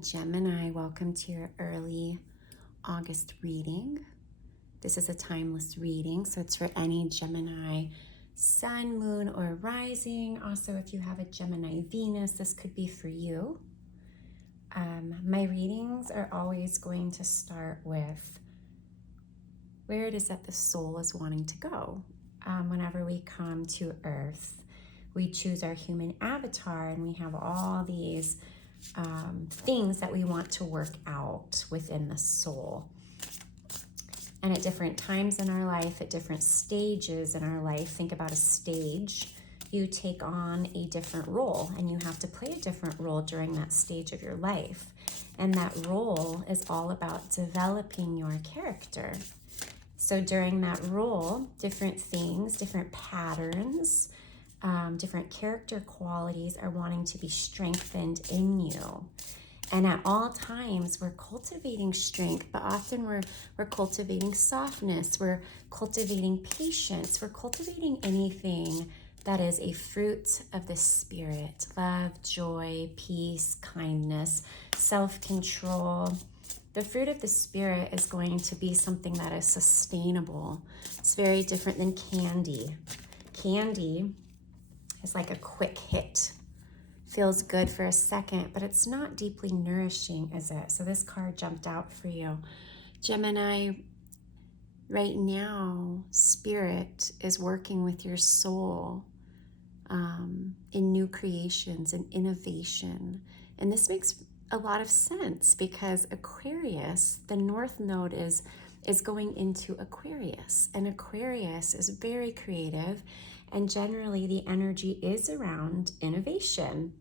Gemini, welcome to your early August reading. This is a timeless reading, so it's for any Gemini sun, moon, or rising. Also, if you have a Gemini Venus, this could be for you. My readings are always going to start with where it is that the soul is wanting to go. Whenever we come to Earth, we choose our human avatar and we have all these things that we want to work out within the soul. And at different times in our life, at different stages in our life, think about a stage, you take on a different role and you have to play a different role during that stage of your life. And that role is all about developing your character. So during that role, different things, different patterns, different character qualities are wanting to be strengthened in you. And at all times, we're cultivating strength, but often we're cultivating softness, we're cultivating patience, we're cultivating anything that is a fruit of the Spirit: love, joy, peace, kindness, self-control. The fruit of the Spirit is going to be something that is sustainable. It's very different than candy. Candy is like a quick hit. Feels good for a second, but it's not deeply nourishing, is it? So this card jumped out for you. Gemini, right now, Spirit is working with your soul in new creations and innovation. And this makes a lot of sense because Aquarius, the North Node is going into Aquarius. And Aquarius is very creative. And generally, the energy is around innovation.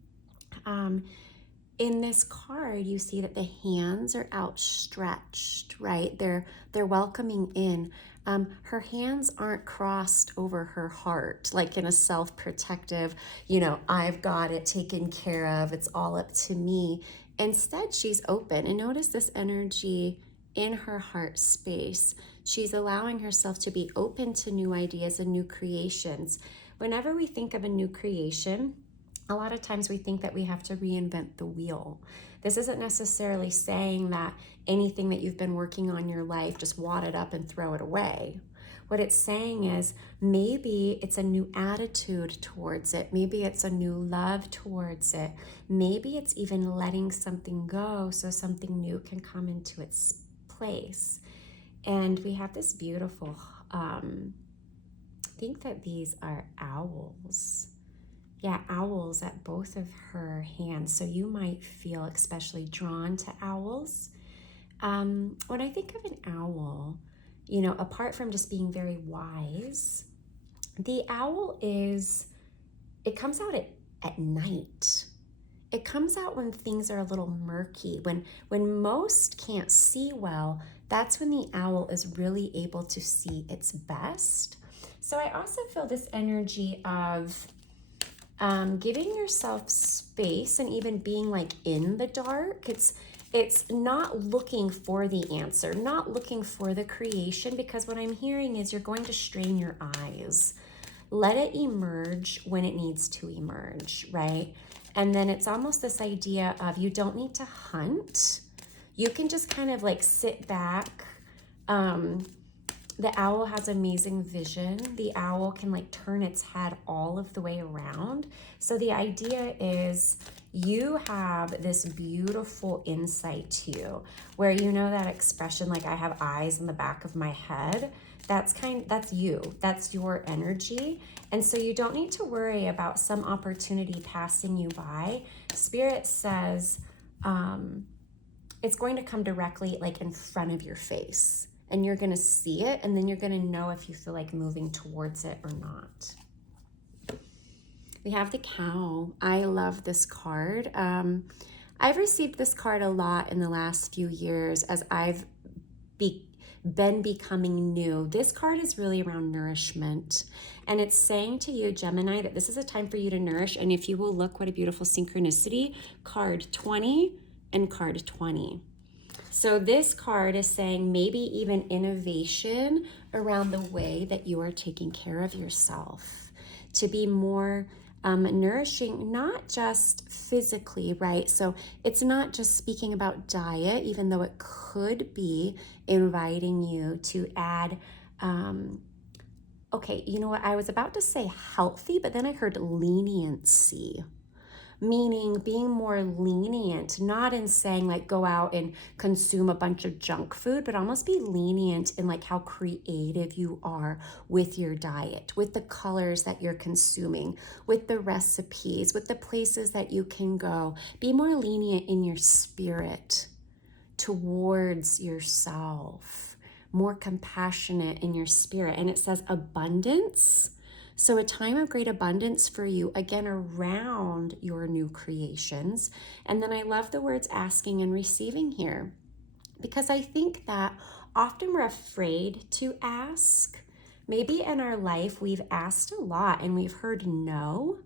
In this card, you see that the hands are outstretched, right? They're welcoming in. Her hands aren't crossed over her heart, like in a self-protective, I've got it taken care of, it's all up to me. Instead, she's open. And notice this energy in her heart space. She's allowing herself to be open to new ideas and new creations. Whenever we think of a new creation, a lot of times we think that we have to reinvent the wheel. This isn't necessarily saying that anything that you've been working on in your life, just wad it up and throw it away. What it's saying is maybe it's a new attitude towards it. Maybe it's a new love towards it. Maybe it's even letting something go so something new can come into its place. And we have this beautiful, I think that these are owls. Yeah, owls at both of her hands. So you might feel especially drawn to owls. When I think of an owl, apart from just being very wise, the owl it comes out at night. It comes out when things are a little murky, when most can't see well. That's when the owl is really able to see its best. So I also feel this energy of giving yourself space and even being like in the dark. It's not looking for the answer, not looking for the creation, because what I'm hearing is you're going to strain your eyes. Let it emerge when it needs to emerge, right? And then it's almost this idea of you don't need to hunt. You can just kind of like sit back. The owl has amazing vision. The owl can like turn its head all of the way around. So the idea is you have this beautiful insight to you where that expression, like I have eyes in the back of my head. That's you. That's your energy. And so you don't need to worry about some opportunity passing you by. Spirit says it's going to come directly like in front of your face. And you're going to see it, and then you're going to know if you feel like moving towards it or not. We have the cow. I love this card. I've received this card a lot in the last few years as I've been becoming new. This card is really around nourishment. And it's saying to you, Gemini, that this is a time for you to nourish. And if you will look, what a beautiful synchronicity. Card 20 and card 20. So this card is saying maybe even innovation around the way that you are taking care of yourself, to be more nourishing, not just physically, right? So it's not just speaking about diet, even though it could be inviting you to add, okay, you know what? I was about to say healthy, but then I heard leniency, meaning being more lenient, not in saying like go out and consume a bunch of junk food, but almost be lenient in like how creative you are with your diet, with the colors that you're consuming, with the recipes, with the places that you can go. Be more lenient in your spirit towards yourself, more compassionate in your spirit. And it says abundance. So a time of great abundance for you, again, around your new creations. And then I love the words asking and receiving here, because I think that often we're afraid to ask. Maybe in our life, we've asked a lot and we've heard no.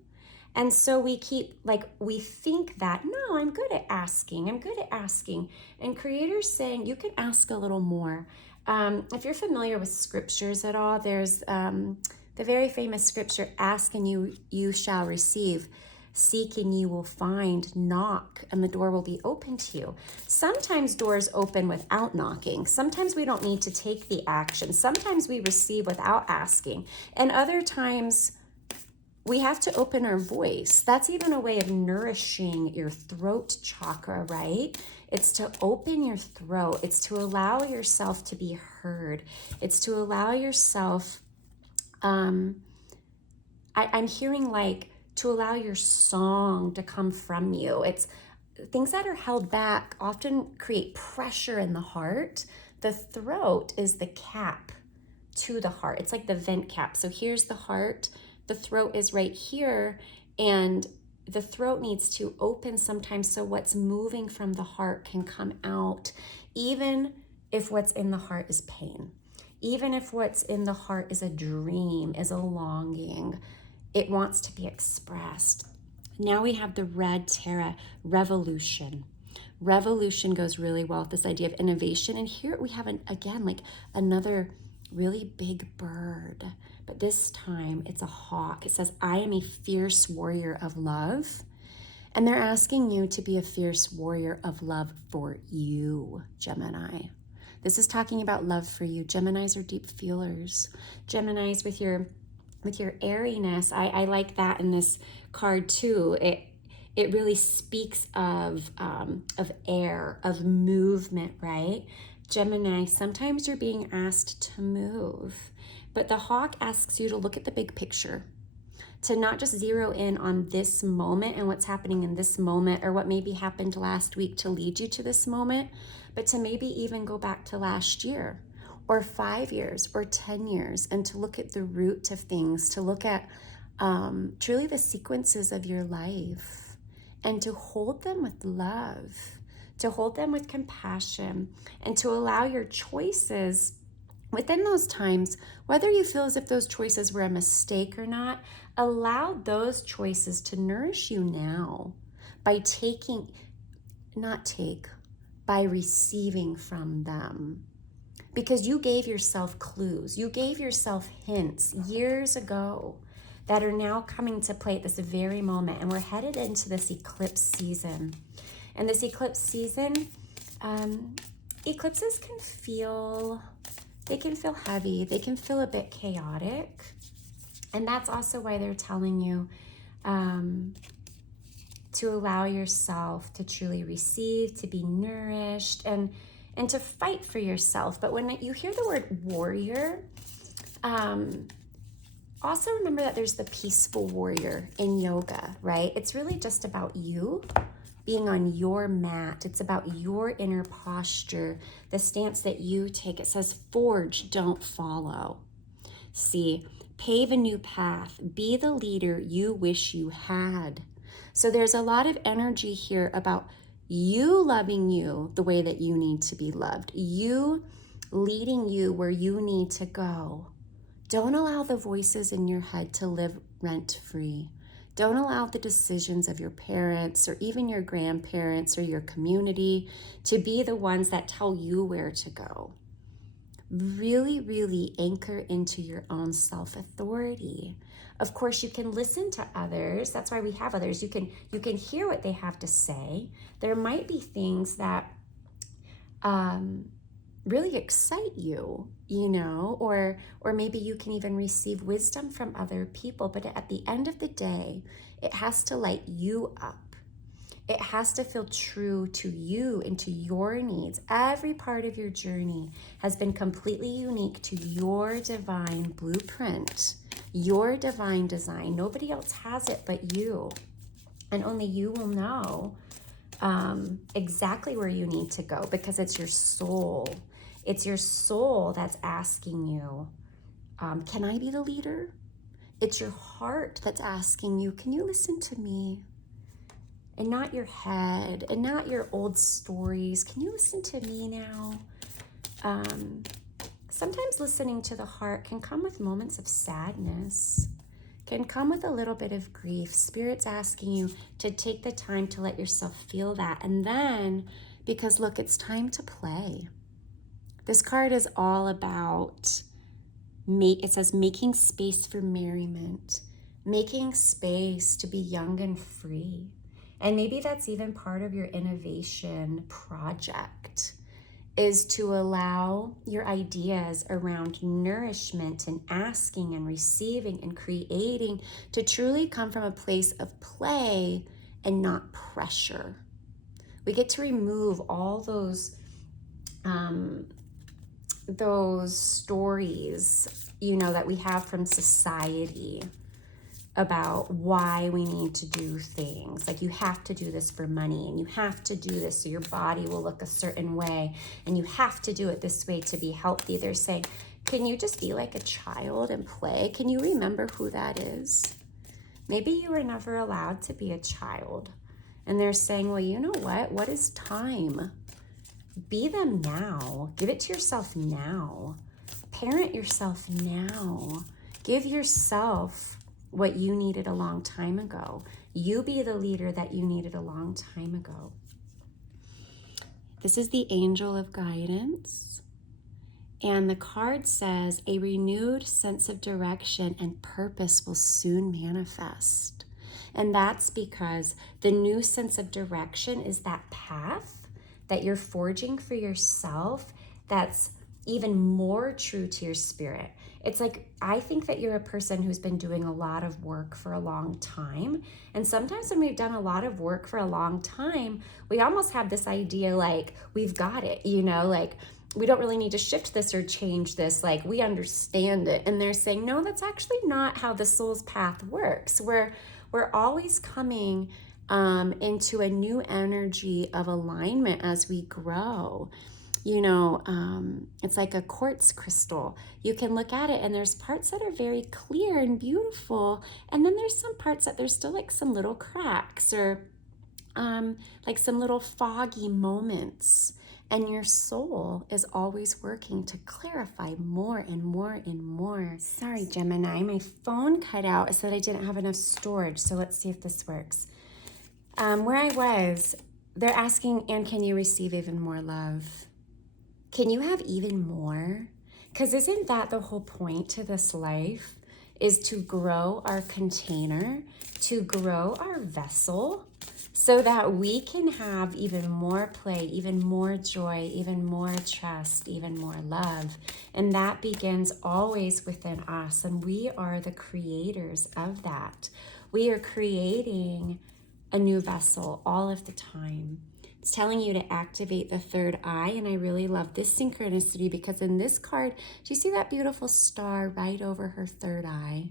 And so we keep, like, we think that, no, I'm good at asking. I'm good at asking. And Creator's saying you can ask a little more. If you're familiar with scriptures at all, there's the very famous scripture, ask and you shall receive. Seek and you will find. Knock and the door will be open to you. Sometimes doors open without knocking. Sometimes we don't need to take the action. Sometimes we receive without asking. And other times we have to open our voice. That's even a way of nourishing your throat chakra, right? It's to open your throat. It's to allow yourself to be heard. It's to allow yourself, I'm hearing like to allow your song to come from you. It's things that are held back often create pressure in the heart. The throat is the cap to the heart. It's like the vent cap. So here's the heart. The throat is right here, and the throat needs to open sometimes so what's moving from the heart can come out, even if what's in the heart is pain, even if what's in the heart is a dream, is a longing, it wants to be expressed. Now we have the red Terra, revolution. Revolution goes really well with this idea of innovation. And here we have, again, like another really big bird, but this time it's a hawk. It says, I am a fierce warrior of love. And they're asking you to be a fierce warrior of love for you, Gemini. This is talking about love for you. Geminis are deep feelers. Geminis with your airiness, I like that in this card too. It really speaks of air, of movement, right? Gemini, sometimes you're being asked to move, but the hawk asks you to look at the big picture, to not just zero in on this moment and what's happening in this moment or what maybe happened last week to lead you to this moment, but to maybe even go back to last year or 5 years or 10 years and to look at the root of things, to look at truly the sequences of your life and to hold them with love, to hold them with compassion, and to allow your choices within those times, whether you feel as if those choices were a mistake or not, allow those choices to nourish you now by by receiving from them. Because you gave yourself clues, you gave yourself hints years ago that are now coming to play at this very moment. And we're headed into this eclipse season. And this eclipse season, eclipses can feel heavy. They can feel a bit chaotic. And that's also why they're telling you to allow yourself to truly receive, to be nourished, and to fight for yourself. But when you hear the word warrior, also remember that there's the peaceful warrior in yoga, right? It's really just about you being on your mat. It's about your inner posture, the stance that you take. It says, forge, don't follow. See, pave a new path. Be the leader you wish you had. So there's a lot of energy here about you loving you the way that you need to be loved. You leading you where you need to go. Don't allow the voices in your head to live rent-free. Don't allow the decisions of your parents or even your grandparents or your community to be the ones that tell you where to go. really, really anchor into your own self-authority. Of course, you can listen to others. That's why we have others. You can hear what they have to say. There might be things that really excite you, or maybe you can even receive wisdom from other people. But at the end of the day, it has to light you up. It has to feel true to you and to your needs. Every part of your journey has been completely unique to your divine blueprint, your divine design. Nobody else has it but you. And only you will know exactly where you need to go, because it's your soul. It's your soul that's asking you, can I be the leader? It's your heart that's asking you, can you listen to me? And not your head, and not your old stories. Can you listen to me now? Sometimes listening to the heart can come with moments of sadness, can come with a little bit of grief. Spirit's asking you to take the time to let yourself feel that. And then, because look, it's time to play. This card is all about, it says making space for merriment, making space to be young and free. And maybe that's even part of your innovation project, is to allow your ideas around nourishment and asking and receiving and creating to truly come from a place of play and not pressure. We get to remove all those stories, that we have from society about why we need to do things. Like, you have to do this for money, and you have to do this so your body will look a certain way, and you have to do it this way to be healthy. They're saying, can you just be like a child and play? Can you remember who that is? Maybe you were never allowed to be a child. And they're saying, well, you know what? What is time? Be them now. Give it to yourself now. Parent yourself now. Give yourself what you needed a long time ago. You be the leader that you needed a long time ago. This is the angel of guidance. And the card says, a renewed sense of direction and purpose will soon manifest. And that's because the new sense of direction is that path that you're forging for yourself that's even more true to your spirit. It's like, I think that you're a person who's been doing a lot of work for a long time. And sometimes when we've done a lot of work for a long time, we almost have this idea like, we've got it, like, we don't really need to shift this or change this. Like, we understand it. And they're saying, no, that's actually not how the soul's path works. We're always coming into a new energy of alignment as we grow. It's like a quartz crystal. You can look at it and there's parts that are very clear and beautiful. And then there's some parts that there's still like some little cracks or like some little foggy moments. And your soul is always working to clarify more and more and more. Sorry, Gemini, my phone cut out. It said I didn't have enough storage. So let's see if this works. Where I was, they're asking, and can you receive even more love? Can you have even more? Because isn't that the whole point to this life, is to grow our container, to grow our vessel, so that we can have even more play, even more joy, even more trust, even more love. And that begins always within us. And we are the creators of that. We are creating a new vessel all of the time. It's telling you to activate the third eye. And I really love this synchronicity because in this card, do you see that beautiful star right over her third eye?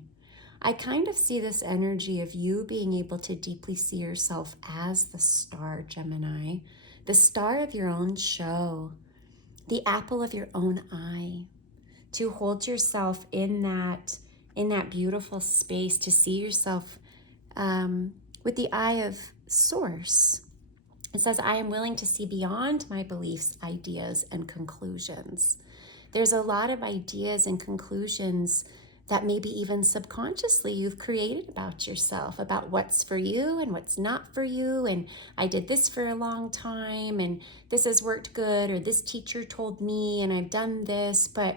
I kind of see this energy of you being able to deeply see yourself as the star, Gemini, the star of your own show, the apple of your own eye, to hold yourself in that beautiful space, to see yourself with the eye of Source. It says, I am willing to see beyond my beliefs, ideas, and conclusions. There's a lot of ideas and conclusions that maybe even subconsciously you've created about yourself, about what's for you and what's not for you. And I did this for a long time and this has worked good, or this teacher told me and I've done this. But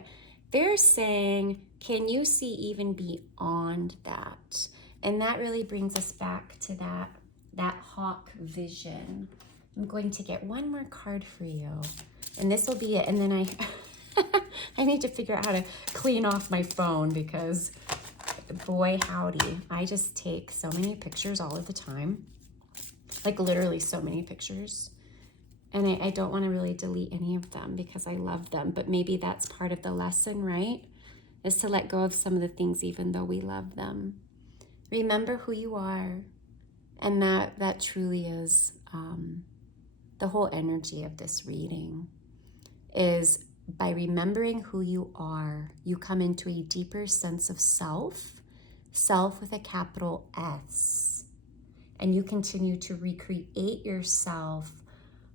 they're saying, can you see even beyond that? And that really brings us back to that hawk vision. I'm going to get one more card for you, and this will be it. And then I need to figure out how to clean off my phone, because boy howdy, I just take so many pictures all of the time, like literally so many pictures. And I don't want to really delete any of them because I love them, but maybe that's part of the lesson, right? Is to let go of some of the things even though we love them. Remember who you are, and that truly is the whole energy of this reading. Is by remembering who you are, you come into a deeper sense of self with a capital S, and you continue to recreate yourself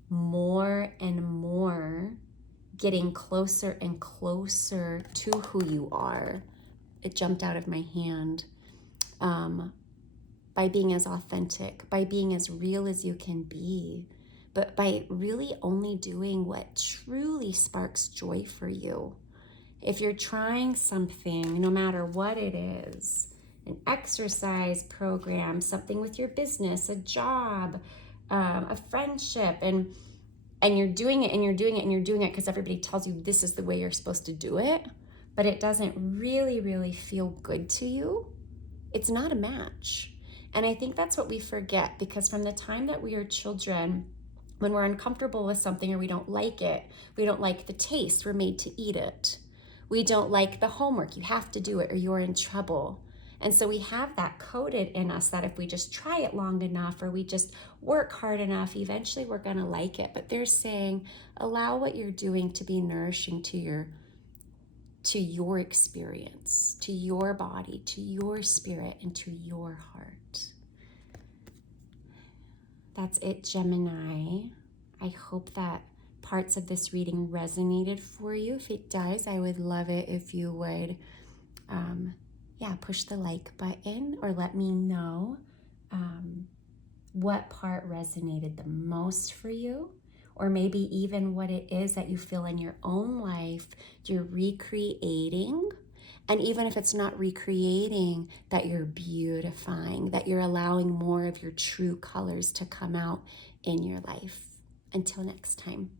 more and more, getting closer and closer to who you are. It jumped out of my hand. By being as authentic, by being as real as you can be, but by really only doing what truly sparks joy for you. If you're trying something, no matter what it is, an exercise program, something with your business, a job, a friendship, and you're doing it and you're doing it and you're doing it because everybody tells you this is the way you're supposed to do it, but it doesn't really feel good to you, it's not a match. And I think that's what we forget, because from the time that we are children, when we're uncomfortable with something or we don't like it, we don't like the taste, we're made to eat it. We don't like the homework, you have to do it or you're in trouble. And so we have that coded in us that if we just try it long enough or we just work hard enough, eventually we're gonna like it. But they're saying, allow what you're doing to be nourishing to your experience, to your body, to your spirit, and to your heart. That's it, Gemini. I hope that parts of this reading resonated for you. If it does, I would love it if you would push the like button, or let me know what part resonated the most for you, or maybe even what it is that you feel in your own life you're recreating. And even if it's not recreating, that you're beautifying, that you're allowing more of your true colors to come out in your life. Until next time.